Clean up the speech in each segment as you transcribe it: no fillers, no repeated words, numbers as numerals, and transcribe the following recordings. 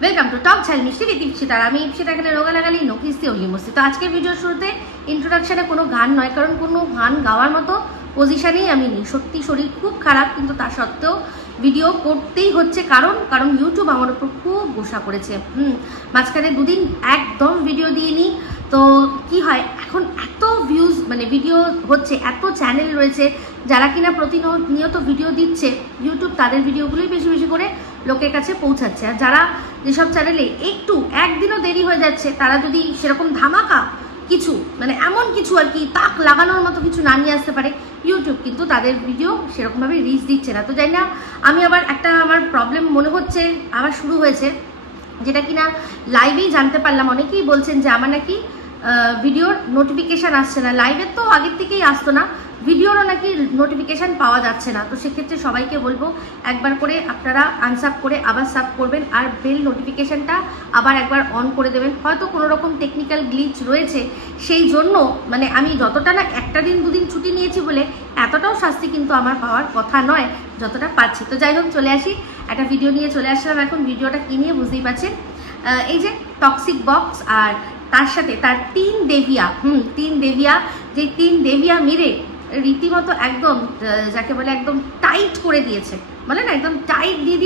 Welcome to talk ঝাল মিষ্টি with Ipsita. আমি ইপসিতা, এখানে রোগা লাগালি নকিস্তি অলি মস্তি। তো আজকের ভিডিওর শুরুতে ইন্ট্রোডাকশনে কোনো গান নয়, কারণ কোনো গান গাওয়ার মতো পজিশনেই আমি নেই। সত্যি শরীর খুব খারাপ, কিন্তু তা সত্ত্বেও ভিডিও করতেই হচ্ছে, কারণ ইউটিউব আমার উপর খুব গোসা করেছে। মাঝখানে দুদিন একদম ভিডিও দিয়ে নিই। তো কি হয়, এখন এত ভিউজ মানে ভিডিও হচ্ছে, এত চ্যানেল রয়েছে যারা কিনা প্রতিনিয়ত ভিডিও দিচ্ছে, ইউটিউব তাদের ভিডিওগুলোই বেশি বেশি করে লোকের কাছে পৌঁছাচ্ছে। আর যারা যেসব চ্যানেলে একটু একদিনও দেরি হয়ে যাচ্ছে, তারা যদি সেরকম ধামাকা কিছু মানে এমন কিছু আর কি তাক লাগানোর মতো কিছু না নিয়ে আসতে পারে, ইউটিউব কিন্তু তাদের ভিডিও সেরকমভাবে রিচ দিচ্ছে না। তো জানি না, আমি আবার একটা আমার প্রবলেম মনে হচ্ছে আবার শুরু হয়েছে, যেটা কিনা লাইভেই জানতে পারলাম। অনেকেই বলছেন যে আমার নাকি ভিডিওর নোটিফিকেশান আসছে না। লাইভের তো আগের থেকেই আসতো না, ভিডিওরও নাকি নোটিফিকেশান পাওয়া যাচ্ছে না। তো সেক্ষেত্রে সবাইকে বলবো একবার করে আপনারা আনসাব করে আবার সাব করবেন, আর বেল নোটিফিকেশানটা আবার একবার অন করে দেবেন। হয়তো কোনো রকম টেকনিক্যাল গ্লিচ রয়েছে, সেই জন্য মানে আমি যতটা না একটা দিন দুদিন ছুটি নিয়েছি বলে এতটাও শাস্তি কিন্তু আমার পাওয়ার কথা নয় যতটা পাচ্ছি। তো যাই হোক, চলে আসি, একটা ভিডিও নিয়ে চলে আসলাম। এখন ভিডিওটা কি নিয়ে বুঝতেই পারছেন, এই যে টক্সিক বক্স আর তার সাথে তার তিন দেবিয়া যে তিন দেবিয়া মিলে রীতিমতো একদম যাকে বলে একদম টাইট করে দিয়েছে, বলে না একদম টাইট দিয়ে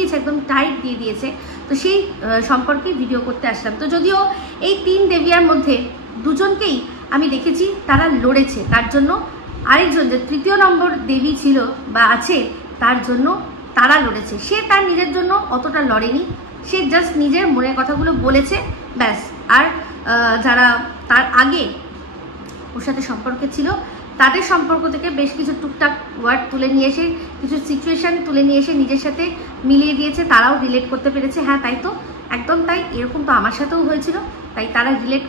দিয়েছে। তো সেই সম্পর্কে ভিডিও করতে আসলাম। তো যদিও এই তিন দেবিয়ার মধ্যে দুজনকেই আমি দেখেছি তারা লড়েছে, তার জন্য আরেকজন যে তৃতীয় নম্বর দেবী ছিল বা আছে, তার জন্য তারা লড়েছে। সে তার নিজের জন্য অতটা লড়েনি, সে জাস্ট নিজের মনের কথাগুলো বলেছে, ব্যাস। আর যারা তার আগে ওর সাথে সম্পর্কে ছিল, তাদের সম্পর্ক থেকে বেশ কিছু টুকটাক ওয়ার্ড তুলে নিয়ে এসে, কিছু সিচুয়েশান তুলে নিয়ে এসে নিজের সাথে মিলিয়ে দিয়েছে, তারাও রিলেট করতে পেরেছে। হ্যাঁ, তাই তো, একদম তাই, এরকম তো আমার সাথেও হয়েছিল। তাই তারা রিলেট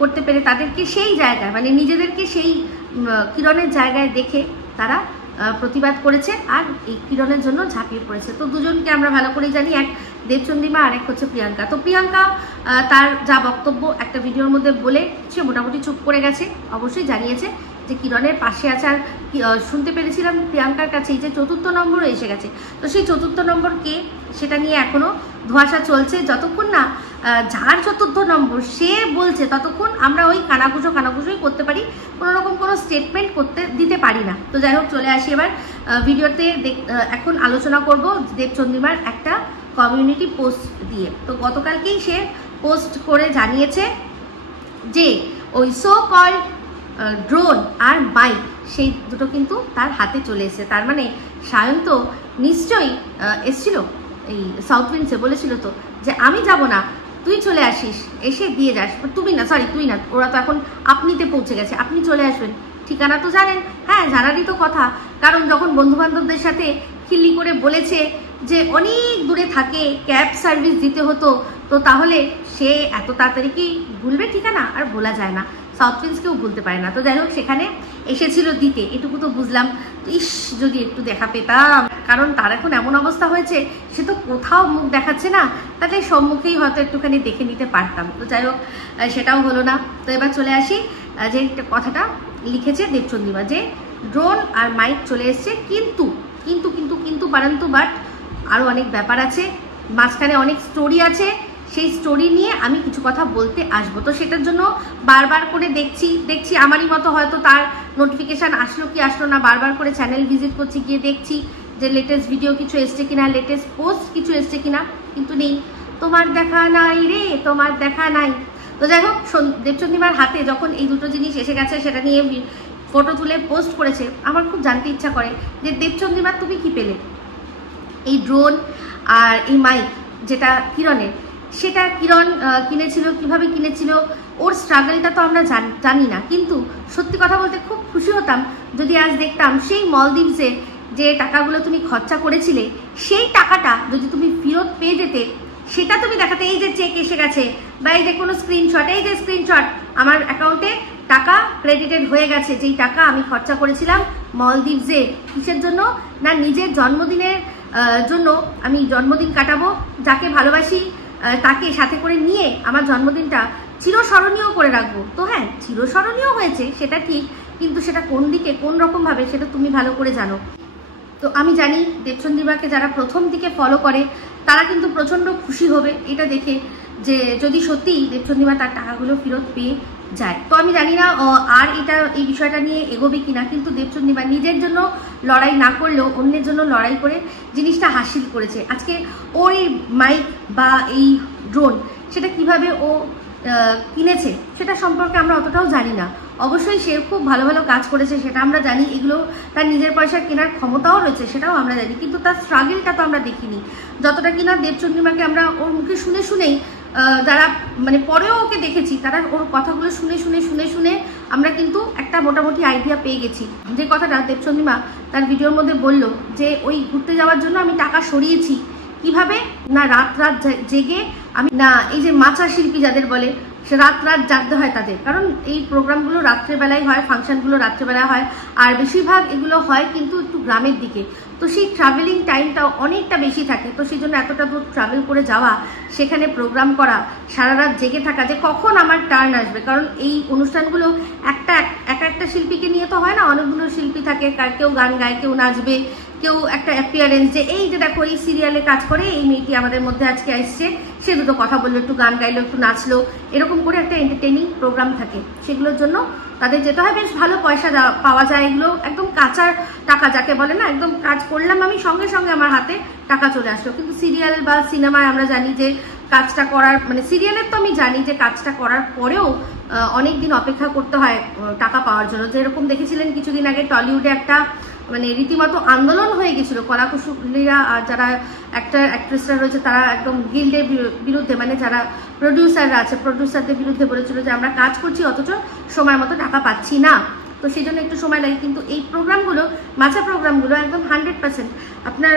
করতে পেরে তাদেরকে সেই জায়গায় মানে নিজেদেরকে সেই কিরণের জায়গায় দেখে তারা প্রতিবাদ করেছে আর এই কিরণের জন্য ঝাঁপিয়ে পড়েছে। তো দুজনকে আমরা ভালো করেই জানি, এক দেবচন্দ্রিমা আর এক হচ্ছে প্রিয়াঙ্কা। তো প্রিয়াঙ্কা তার যা বক্তব্য একটা ভিডিওর মধ্যে বলে সে মোটামুটি চুপ করে গেছে, অবশ্যই জানিয়েছে যে কিরণের পাশে আছে। আর শুনতে পেরেছিলাম প্রিয়াঙ্কার কাছে এই যে চতুর্থ নম্বরও এসে গেছে। তো সেই চতুর্থ নম্বর কে, সেটা নিয়ে এখনো ধোঁয়াশা চলছে। যতক্ষণ না যার চতুর্থ নম্বর সে বলছে, ততক্ষণ আমরা ওই কানাঘুষোই করতে পারি, কোনো রকম কোনো স্টেটমেন্ট দিতে পারি না। তো যাই হোক, চলে আসি এবার ভিডিওতে। এখন আলোচনা করব দেবচন্দ্রিমার একটা কমিউনিটি পোস্ট দিয়ে। তো গতকালকেই সে পোস্ট করে জানিয়েছে যে ওই সো কল ড্রোন আর মাইক সেই দুটো কিন্তু তার হাতে চলে এসেছে। তার মানে সায়ন তো নিশ্চয়ই এসছিল এই সাউথ উইন্ডসে, বলেছিল তো যে আমি যাব না, তুই চলে আসিস, এসে দিয়ে যাস। তুই না, ওরা তো এখন আপনিতে পৌঁছে গেছে, আপনি চলে আসবেন। ঠিকানা তো জানেন, হ্যাঁ জানারই তো কথা, কারণ যখন বন্ধুবান্ধবদের সাথে খিল্লি করে বলেছে যে অনেক দূরে থাকে, ক্যাব সার্ভিস দিতে হতো, তো তাহলে সে এত তাড়াতাড়ি কি ভুলবে ঠিকানা? আর ভোলা যায় না, সাউথ উইন্ডসকেও ভুলতে পারে না। তো যাই হোক, সেখানে এসেছিল দিতে, এটুকু তো বুঝলাম। ইস, যদি একটু দেখা পেতাম, কারণ তার এখন এমন অবস্থা হয়েছে, সে তো কোথাও মুখ দেখাচ্ছে না, তাকে সম্মুখেই হয়তো একটুখানি দেখে নিতে পারতাম। তো যাই হোক, সেটাও হলো না। তো এবার চলে আসি, যে কথাটা লিখেছে দেবচন্দ্রিমা, যে ড্রোন আর মাইক চলে এসছে, কিন্তু বাট আরও অনেক ব্যাপার আছে, মাঝখানে অনেক স্টোরি আছে, সেই স্টোরি নিয়ে আমি কিছু কথা বলতে আসবো। তো সেটার জন্য বারবার করে দেখছি আমারই মতো হয়তো তার নোটিফিকেশান আসলো কি আসলো না, বারবার করে চ্যানেল ভিজিট করছি, গিয়ে দেখছি যে লেটেস্ট ভিডিও কিছু এসছে কিনা, লেটেস্ট পোস্ট কিছু এসছে কিনা, কিন্তু নেই। তোমার দেখা নাই রে, তোমার দেখা নাই। তো যাই হোক, দেবচন্দ্রিমার হাতে যখন এই দুটো জিনিস এসে গেছে, সেটা নিয়ে ফটো তুলে পোস্ট করেছে, আমার খুব জানতে ইচ্ছা করে যে দেবচন্দ্রিমা তুমি কি পেলে? এই ড্রোন আর এই মাইক যেটা কিরণের, সেটা কিরণ কিনেছিল, কিভাবে কিনেছিল, ওর স্ট্রাগলটা তো আমরা জানি না। কিন্তু সত্যি কথা বলতে খুব খুশি হতাম যদি আজ দেখতাম সেই মলদ্বীপসে যে টাকাগুলো তুমি খরচা করেছিলে, সেই টাকাটা যদি তুমি ফেরত পেয়ে যেতে, সেটা তুমি দেখাতে, এই যে চেক এসে গেছে বা এই যে কোনো স্ক্রিনশট, এই যে স্ক্রিনশট, আমার অ্যাকাউন্টে টাকা ক্রেডিটেড হয়ে গেছে, যেই টাকা আমি খরচা করেছিলাম মলদ্বীপসে। কিসের জন্য? না নিজের জন্মদিনের জন্য। আমি জন্মদিন কাটাবো, যাকে ভালোবাসি তাকে সাথে করে নিয়ে আমার জন্মদিনটা চিরস্মরণীয় করে রাখবো। তো হ্যাঁ, চিরস্মরণীয় হয়েছে সেটা ঠিক, কিন্তু সেটা কোন দিকে, কোন রকমভাবে, সেটা তুমি ভালো করে জানো। তো আমি জানি দেবচন্দ্রিমাকে যারা প্রথম দিকে ফলো করে তারা কিন্তু প্রচণ্ড খুশি হবে এটা দেখে যে যদি সত্যি দেবচন্দ্রিমা তার টাকাগুলো ফেরত পেয়ে যায়। তো আমি জানি না আর এই বিষয়টা নিয়ে এগোবে কিনা, কিন্তু দেবচন্দ্রিমা নিজের জন্য লড়াই না করলেও অন্যের জন্য লড়াই করে জিনিসটা হাসিল করেছে। আজকে ওর এই মাইক বা এই ড্রোন সেটা কিভাবে ও কিনেছে সেটা সম্পর্কে আমরা অতটাও জানি না। অবশ্যই সে খুব ভালো ভালো কাজ করেছে সেটা আমরা জানি, এগুলো তার নিজের পয়সা কেনার ক্ষমতাও রয়েছে সেটাও আমরা জানি, কিন্তু তার স্ট্রাগলটা তো আমরা দেখিনি। যতটা কিনা দেবচন্দ্রিমাকে আমরা ওর মুখে শুনে শুনেই যারা মানে পরেও ওকে দেখেছি তারা ওর কথাগুলো শুনে শুনে শুনে শুনে আমরা কিন্তু একটা মোটামুটি আইডিয়া পেয়ে গেছি। যে কথাটা দেবচন্দ্রিমা তার ভিডিওর মধ্যে বলল যে ওই ঘুরতে যাওয়ার জন্য আমি টাকা সরিয়েছি কিভাবে, না রাত রাত জেগে আমি, না এই যে মাচা শিল্পী যাদের বলে সে রাত রাত জাগতে হয় তাদের, কারণ এই প্রোগ্রামগুলো রাত্রেবেলায় হয়, ফাংশনগুলো রাত্রেবেলায় হয়, আর বেশিরভাগ এগুলো হয় কিন্তু একটু গ্রামের দিকে, তো সেই ট্রাভেলিং টাইমটাও অনেকটা বেশি থাকে। তো সেই জন্য এতটা দূর ট্রাভেল করে যাওয়া, সেখানে প্রোগ্রাম করা, সারা রাত জেগে থাকা যে কখন আমার টার্ন আসবে, কারণ এই অনুষ্ঠানগুলো একটা শিল্পীকে নিয়ে তো হয় না, অনেকগুলো শিল্পী থাকে, কেউ গান গায়, কেউ নাচবে, কেউ একটা অ্যাপিয়ারেন্স, যে এই যে দেখো এই সিরিয়ালে কাজ করে এই মেয়েটি আমাদের মধ্যে আজকে আসছে, সে দুটো কথা বললো, একটু গান গাইলো, একটু নাচলো, এরকম করে একটা এন্টারটেইনিং প্রোগ্রাম থাকে। সেগুলোর জন্য তাদের যেতে হয়, বেশ ভালো পয়সা পাওয়া যায়, এগুলো একদম কাঁচার টাকা যাকে বলে না, একদম কাজ করলাম আমি সঙ্গে সঙ্গে আমার হাতে টাকা চলে আসলো। কিন্তু সিরিয়াল বা সিনেমায় আমরা জানি যে কাজটা করার মানে সিরিয়ালের তো আমি জানি যে কাজটা করার পরেও অনেক দিন অপেক্ষা করতে হয় টাকা পাওয়ার জন্য। যেরকম দেখেছিলেন কিছুদিন আগে টলিউডে একটা মানে রীতিমতো আন্দোলন হয়ে গেছিল, কলাকুশলীরা আর যারা অ্যাক্ট্রেসরা রয়েছে তারা একদম গিল্ডের বিরুদ্ধে, মানে যারা প্রডিউসাররা আছে প্রডিউসারদের বিরুদ্ধে বলেছিল যে আমরা কাজ করছি অথচ সময় মতো টাকা পাচ্ছি না, তো সেই জন্য একটু সময় লাগে। কিন্তু এই প্রোগ্রামগুলো, মাচা প্রোগ্রামগুলো একদম 100% আপনার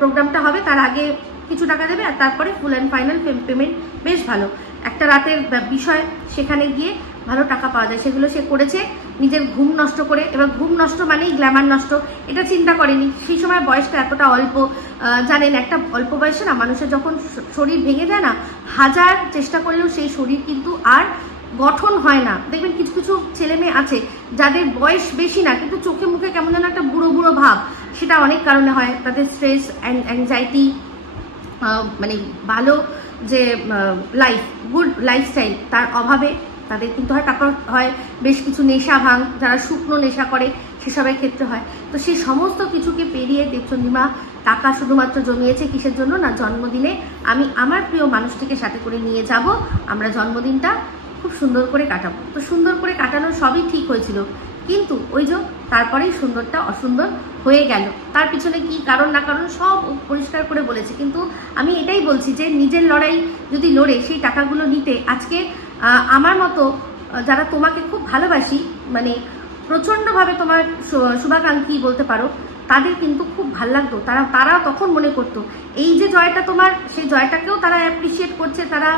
প্রোগ্রামটা হবে তার আগে কিছু টাকা দেবে আর তারপরে ফুল অ্যান্ড ফাইনাল পেমেন্ট বেশ ভালো। একটা রাতের বিষয়, সেখানে গিয়ে ভালো টাকা পাওয়া যায়, সেগুলো সে করেছে নিজের ঘুম নষ্ট করে। এবার ঘুম নষ্ট মানেই গ্ল্যামার নষ্ট, এটা চিন্তা করেনি। সেই সময় বয়সটা এতটা অল্প, জানেন একটা অল্প বয়সে না মানুষের যখন শরীর ভেঙে যায় না, হাজার চেষ্টা করলেও সেই শরীর কিন্তু আর গঠন হয় না। দেখবেন কিছু কিছু ছেলে মেয়ে আছে যাদের বয়স বেশি না কিন্তু চোখে মুখে কেমন যেন একটা বুড়ো বুড়ো ভাব, সেটা অনেক কারণে হয়। তাদের স্ট্রেস, অ্যাংজাইটি, মানে ভালো যে গুড লাইফস্টাইল তার অভাবে তাদের কিন্তু হয় টাকা হয়, বেশ কিছু নেশা ভাঙ, যারা শুকনো নেশা করে সেসবের ক্ষেত্রে হয়। তো সেই সমস্ত কিছুকে পেরিয়ে দেবচন্দ্রিমা টাকা শুধুমাত্র জমিয়েছে কিসের জন্য, না জন্মদিনে আমি আমার প্রিয় মানুষটিকে সাথে করে নিয়ে যাব, আমরা জন্মদিনটা খুব সুন্দর করে কাটাবো। তো সুন্দর করে কাটানো সবই ঠিক হয়েছিল, কিন্তু ওই যে তারপরেই সুন্দরটা অসুন্দর হয়ে গেল। তার পিছনে কি কারণ না কারণ সব পরিষ্কার করে বলেছে। কিন্তু আমি এটাই বলছি যে নিজের লড়াই যদি লড়ে সেই টাকাগুলো নিতে, আজকে আমার মতো যারা তোমাকে খুব ভালোবাসি, মানে প্রচণ্ডভাবে তোমার শুভাকাঙ্ক্ষী বলতে পারো, তাদের কিন্তু খুব ভাল লাগতো। তারা তখন মনে করতো এই যে জয়টা তোমার, সেই জয়টাকেও তারা অ্যাপ্রিসিয়েট করছে, তারা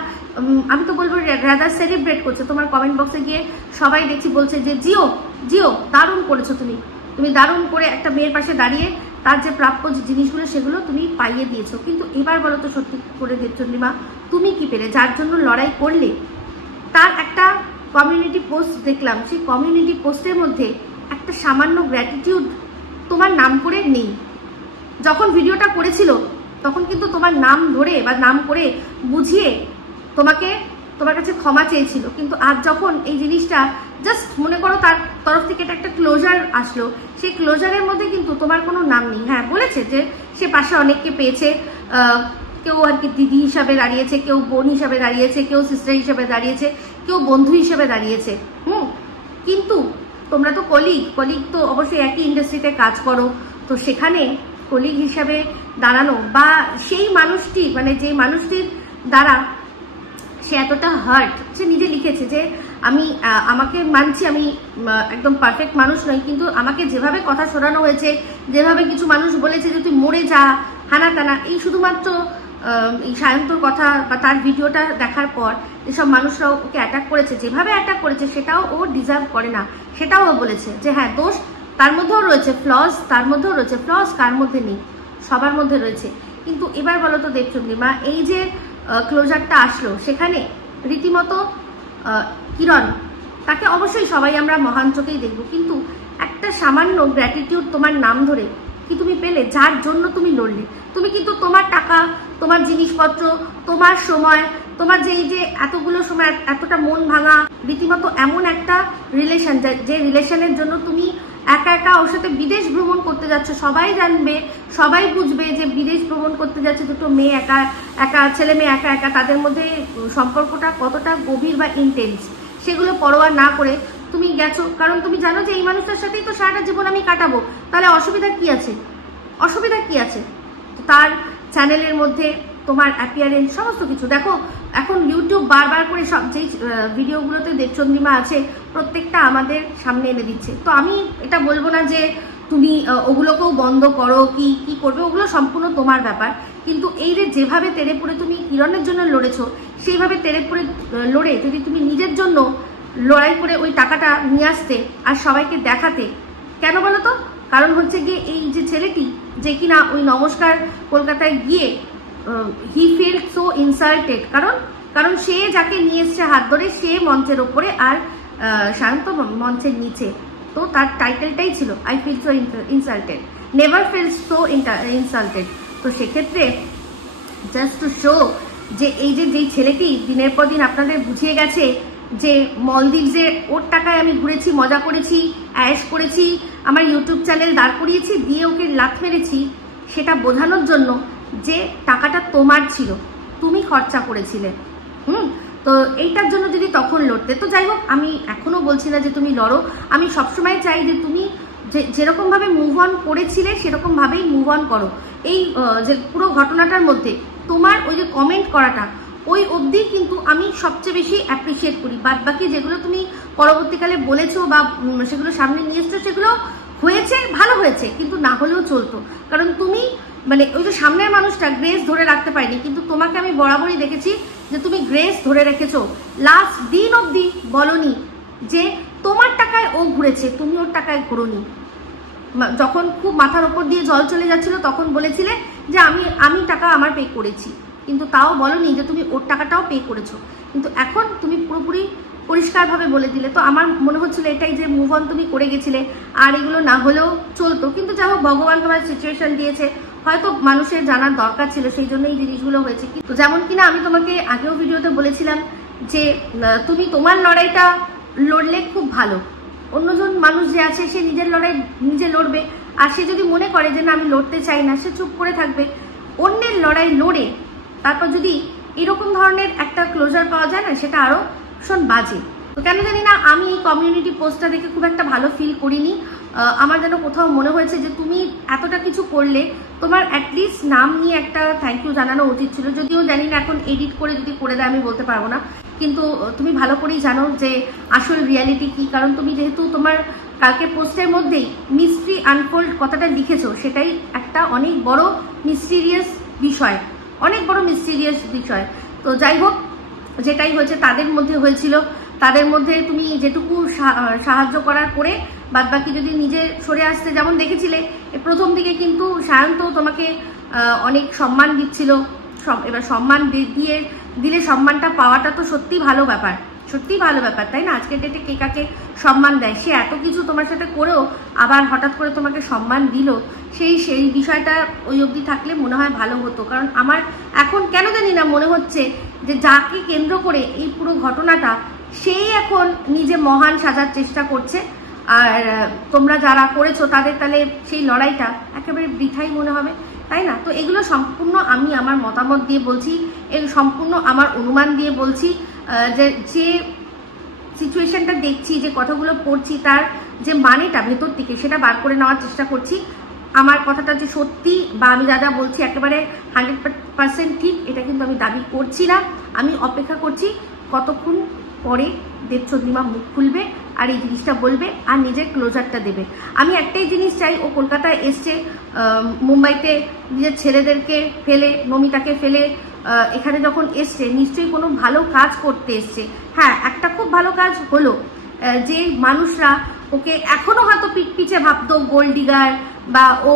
আমি তো বলবো রাদার সেলিব্রেট করছে। তোমার কমেন্ট বক্সে গিয়ে সবাই দেখছি বলছে যে জিও দারুণ করেছো, তুমি দারুণ করে একটা মেয়ের পাশে দাঁড়িয়ে তার যে প্রাপ্য যে জিনিসগুলো সেগুলো তুমি পাইয়ে দিয়েছো। কিন্তু এবার বলো তো সত্যি করে দেবচন্দ্রিমা, তুমি কি পেলে? যার জন্য লড়াই করলে তার একটা কমিউনিটি পোস্ট দেখলাম, সেই কমিউনিটি পোস্টের মধ্যে একটা সামান্য গ্র্যাটিটিউড তোমার নাম করে নেই। যখন ভিডিওটা করেছিল তখন কিন্তু তোমার নাম ধরে বা নাম করে বুঝিয়ে তোমার কাছে ক্ষমা চেয়েছিল, কিন্তু আজ যখন এই জিনিসটা জাস্ট মনে করো তার তরফ থেকে এটা একটা ক্লোজার আসলো, সেই ক্লোজারের মধ্যে কিন্তু তোমার কোনো নাম নেই। হ্যাঁ বলেছে যে সে পাশে অনেককে পেয়েছে, কেউ আর কি দিদি হিসাবে দাঁড়িয়েছে, কেউ বোন হিসাবে দাঁড়িয়েছে, কেউ সিস্টার হিসাবে দাঁড়িয়েছে, কেউ বন্ধু হিসেবে দাঁড়িয়েছে। কিন্তু তোমরা তো কলিগ তো অবশ্যই একই ইন্ডাস্ট্রিতে কাজ করো, তো সেখানে কলিগ হিসাবে দাঁড়ানো বা সেই মানুষটি, মানে যে মানুষটির দ্বারা সে এতটা হার্ট, সে নিজে লিখেছে যে আমাকে মানছি আমি একদম পারফেক্ট মানুষ নই, কিন্তু আমাকে যেভাবে কথা শোনানো হয়েছে, যেভাবে কিছু মানুষ বলেছে যে তুই মরে যা, হানা টানা, এই শুধুমাত্র এই সায়ন্তর কথা বা তার ভিডিওটা দেখার পর যেসব মানুষরাও ওকে অ্যাটাক করেছে, যেভাবে অ্যাটাক করেছে সেটাও ও ডিজার্ভ করে না, সেটাও ও বলেছে যে হ্যাঁ দোষ তার মধ্যেও রয়েছে, ফ্লস তার মধ্যেও রয়েছে, ফ্লস কার মধ্যে নেই, সবার মধ্যে রয়েছে। কিন্তু এবার বলো তো দেবচন্দ্রিমা, এই যে ক্লোজারটা আসলো সেখানে রীতিমতো কিরণ, তাকে অবশ্যই সবাই আমরা মহান চোখেই দেখবো, কিন্তু একটা সামান্য গ্র্যাটিটিউড তোমার নাম ধরে কি তুমি পেলে? যার জন্য তুমি লড়লে, তুমি কিন্তু তোমার টাকা তোমার জিনিসপত্র, তোমার সময়, তোমার যে এই যে এতগুলো সময় এতটা মন ভাঙা, রীতিমতো এমন একটা রিলেশন যে রিলেশনের জন্য তুমি একা একা ওর সাথে বিদেশ ভ্রমণ করতে যাচ্ছ, সবাই জানবে, সবাই বুঝবে যে বিদেশ ভ্রমণ করতে যাচ্ছে দুটো মেয়ে একা একা, ছেলে মেয়ে একা একা, তাদের মধ্যে সম্পর্কটা কতটা গভীর বা ইন্টেন্স, সেগুলো পরোয়া না করে তুমি গেছো। কারণ তুমি জানো যে এই মানুষটার সাথেই তো সারাটা জীবন আমি কাটাবো, তাহলে অসুবিধা কি আছে? অসুবিধা কি আছে? তার চ্যানেলের মধ্যে তোমার অ্যাপিয়ারেন্স সমস্ত কিছু দেখো। এখন ইউটিউব বারবার করে সব যেই ভিডিওগুলোতে দেবচন্দ্রিমা আছে প্রত্যেকটা আমাদের সামনে এনে দিচ্ছে। তো আমি এটা বলবো না যে তুমি ওগুলোকেও বন্ধ করো, কি করবে, ওগুলো সম্পূর্ণ তোমার ব্যাপার। কিন্তু এই যে যেভাবে তেড়ে পড়ে তুমি কিরণের জন্য লড়েছো, সেইভাবে তেড়ে পড়ে লড়ে যদি তুমি নিজের জন্য লড়াই করে ওই টাকাটা নিয়ে আসতে আর সবাইকে দেখাতে, কেন বলো তো? কারণ হচ্ছে গিয়ে এই যে ছেলেটি যে কিনা ওই নমস্কার কলকাতায় গিয়ে হি ফিল সো ইনসাল্টেড, কারণ সে যাকে নিয়ে এসছে হাত ধরে সে মঞ্চের ওপরে আর শান্ত মঞ্চের নিচে, তো তার টাইটেলটাই ছিল I feel so insulted, never feel so insulted. তো সেক্ষেত্রে জাস্ট টু শো যে এই যে যেই ছেলেটি দিনের পর দিন আপনাদের বুঝিয়ে গেছে যে মলদ্বীপে ওর টাকায় আমি ঘুরেছি, মজা করেছি, অ্যাশ করেছি, আমার ইউটিউব চ্যানেল দাঁড় করিয়েছি, দিয়ে ওকে লাথ মেরেছি, সেটা বোঝানোর জন্য যে টাকাটা তোমার ছিল, তুমি খরচা করেছিলে। তো এইটার জন্য যদি তখন লড়তে, তো যাই হোক, আমি এখনো বলছি না যে তুমি লড়ো, আমি সবসময় চাই যে তুমি যেরকম ভাবে মুভ অন করেছিলে সেরকম ভাবেই মুভ অন করো। এই যে পুরো ঘটনাটার মধ্যে তোমার ওই যে কমেন্ট করাটা, ওই অবধি কিন্তু আমি সবচেয়ে বেশি অ্যাপ্রিসিয়েট করি। বাদ বাকি যেগুলো তুমি পরবর্তীকালে বলেছো বা সেগুলো সামনে নিয়ে এসছো, সেগুলো হয়েছে, ভালো হয়েছে, কিন্তু না হলেও চলতো। কারণ তুমি মানে ওই যে সামনের মানুষটা গ্রেস ধরে রাখতে পারিনি, কিন্তু তোমাকে আমি বরাবরই দেখেছি যে তুমি গ্রেস ধরে রেখেছো। লাস্ট দিন অবধি বলনি যে তোমার টাকায় ও ঘুরেছে, তুমি ওর টাকায় ঘুরোনি। যখন খুব মাথার ওপর দিয়ে জল চলে যাচ্ছিল তখন বলেছিলে যে আমি টাকা আমার পে করেছি, কিন্তু তাও বলনি যে তুমি ওর টাকাটাও পে করেছো। কিন্তু এখন তুমি পুরোপুরি পরিষ্কারভাবে বলে দিলে। তো আমার মনে হচ্ছিল এটাই যে মুভ অন তুমি করে গেছিলে, আর এগুলো না হলেও চলতো। কিন্তু যাই হোক, ভগবান তোমার সিচুয়েশন দিয়েছে, হয়তো মানুষের জানার দরকার ছিল, সেই জন্য এই জিনিসগুলো হয়েছে। কিন্তু যেমন কিনা আমি তোমাকে আগেও ভিডিওতে বলেছিলাম যে তুমি তোমার লড়াইটা লড়লে খুব ভালো, অন্যজন মানুষ যে আছে সে নিজের লড়াই নিজে লড়বে, আর সে যদি মনে করে যে না আমি লড়তে চাই না, সে চুপ করে থাকবে। অন্যের লড়াই লড়ে তারপর যদি এরকম ধরনের একটা ক্লোজার পাওয়া যায় না, সেটা আরো ভীষণ বাজে। তো কেন জানি না আমি এই কমিউনিটি পোস্টটা দেখে খুব একটা ভালো ফিল করিনি। আমার যেন কোথাও মনে হয়েছে যে তুমি এতটা কিছু করলে, তোমার অ্যাটলিস্ট নাম নিয়ে একটা থ্যাংক ইউ জানানো উচিত ছিল। যদিও জানি না এখন এডিট করে যদি করে দেয় আমি বলতে পারবো না, কিন্তু তুমি ভালো করেই জানো যে আসল রিয়ালিটি কি। কারণ তুমি যেহেতু তোমার কালকে পোস্টের মধ্যেই মিস্ট্রি আনফোল্ড কথাটা লিখেছো, সেটাই একটা অনেক বড় মিস্টিরিয়াস বিষয়, অনেক বড় মিস্টিরিয়াস বিষয়। তো যাই হোক, যেটাই হয়েছে তাদের মধ্যে হয়েছিল, তাদের মধ্যে তুমি যেটুকু সাহায্য করার করে বাদ বাকি যদি নিজে সরে আসতে, যেমন দেখেছিলে প্রথম দিকে কিন্তু সায়ন্ত তোমাকে অনেক সম্মান দিচ্ছিল। এবার সম্মান দিলে সম্মানটা পাওয়াটা তো সত্যি ভালো ব্যাপার, সত্যিই ভালো ব্যাপার, তাই না? আজকের ডেটে কে কাকে সম্মান দেয়, সে এত কিছু তোমার সাথে করেও আবার হঠাৎ করে তোমাকে সম্মান দিল, সেই বিষয়টা ওই অবধি থাকলে মনে হয় ভালো হতো। কারণ আমার এখন কেন জানি না মনে হচ্ছে যে যাকে কেন্দ্র করে এই পুরো ঘটনাটা, সেই এখন নিজে মহান সাজার চেষ্টা করছে, আর তোমরা যারা করেছো তাদের তাহলে সেই লড়াইটা একেবারে বৃথাই মনে হবে, তাই না? তো এগুলো সম্পূর্ণ আমি আমার মতামত দিয়ে বলছি, সম্পূর্ণ আমার অনুমান দিয়ে বলছি। যে সিচুয়েশনটা দেখছি, যে কথাগুলো পড়ছি, তার যে মানেটা ভেতর থেকে সেটা বার করে নেওয়ার চেষ্টা করছি। আমার কথাটা যে সত্যি বা আমি যা যা বলছি একেবারে 100% ঠিক, এটা কিন্তু আমি দাবি করছি না। আমি অপেক্ষা করছি কতক্ষণ পরে দেবচন্দ্রিমা মুখ খুলবে আর এই জিনিসটা বলবে আর নিজের ক্লোজারটা দেবে। আমি একটাই জিনিস চাই, ও কলকাতায় এসছে, মুম্বাইতে নিজের ছেলেদেরকে ফেলে, নমিতাকে ফেলে এখানে যখন এসছে নিশ্চয়ই কোনো ভালো কাজ করতে এসছে। হ্যাঁ, একটা খুব ভালো কাজ হলো যে মানুষরা ওকে এখনো হয়তো পিছে ভাবতো গোল্ড ডিগার বা ও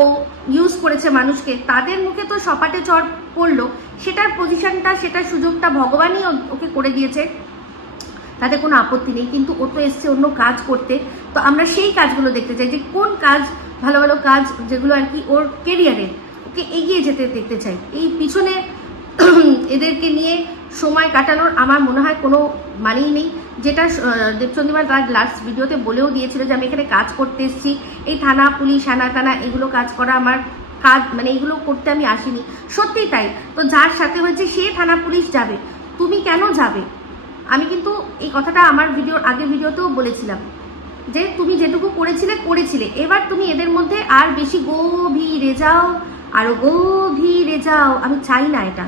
ইউজ করেছে মানুষকে, তাদের মুখে তো সপাটে চড় পড়লো। সেটার পজিশনটা, সেটার সুযোগটা ভগবানই ওকে করে দিয়েছে, তাতে কোনো আপত্তি নেই। কিন্তু ও তো এসছে অন্য কাজ করতে, তো আমরা সেই কাজগুলো দেখতে চাই, যে কোন কাজ, ভালো ভালো কাজ যেগুলো আর কি ওর কেরিয়ারে ওকে এগিয়ে যেতে দেখতে চাই। এই পিছনে এদেরকে নিয়ে সময় কাটানোর আমার মনে হয় কোনো মানেই নেই। যেটা দেবচন্দ্রিমা তার লাস্ট ভিডিওতে বলেও দিয়েছিল যে আমি এখানে কাজ করতে এসেছি, এই থানা পুলিশ হানা টানা এগুলো কাজ করা আমার কাজ, মানে এগুলো করতে আমি আসিনি। সত্যিই তাই। তো যার সাথে হয়েছে সে থানা পুলিশ যাবে, তুমি কেন যাবে? আমি কিন্তু এই কথাটা আমার আগের ভিডিওতেও বলেছিলাম যে তুমি যেটুকু করেছিলে, এবার তুমি এদের মধ্যে আর বেশি গভীরে যাও, আরো গভীরে যাও। আমি চাই না এটা।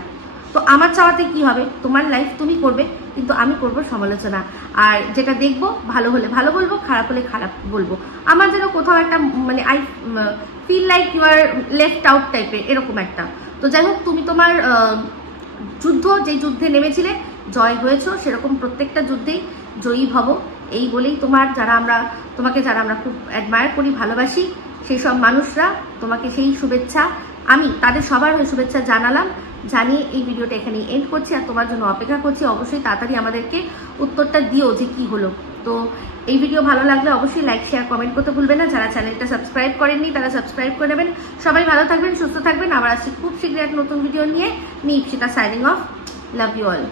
তো আমার চাওয়াতে কি হবে? তোমার লাইফ তুমি করবে, কিন্তু আমি করব সমালোচনা। আর যেটা দেখবো ভালো হলে ভালো বলবো, খারাপ হলে খারাপ বলবো। আমার যেন কোথাও একটা মানে I feel like you are left out টাইপের এরকম একটা। তো যাই হোক, তুমি তোমার যে যুদ্ধে নেমেছিলে জয় হয়েছো, সেরকম প্রত্যেকটা যুদ্ধেই জয়ী হব, এই বলেই তোমাকে যারা আমরা খুব অ্যাডমায়ার করি, ভালোবাসি, সেই সব মানুষরা তোমাকে সেই শুভেচ্ছা, আমি তাদের সবার হয়ে শুভেচ্ছা জানালাম। জানিয়ে এই ভিডিওটা এখানেই এন্ড করছি। আর তোমার জন্য অপেক্ষা করছি, অবশ্যই তাড়াতাড়ি আমাদেরকে উত্তরটা দিও যে কি হলো। তো এই ভিডিও ভালো লাগলে অবশ্যই লাইক শেয়ার কমেন্ট করতে ভুলবেন না। যারা চ্যানেলটা সাবস্ক্রাইব করেননি তারা সাবস্ক্রাইব করে নেবেন। সবাই ভালো থাকবেন, সুস্থ থাকবেন। আবার আসছি খুব শীঘ্রই এক নতুন ভিডিও নিয়ে। Me Ipsita signing off. Love you all.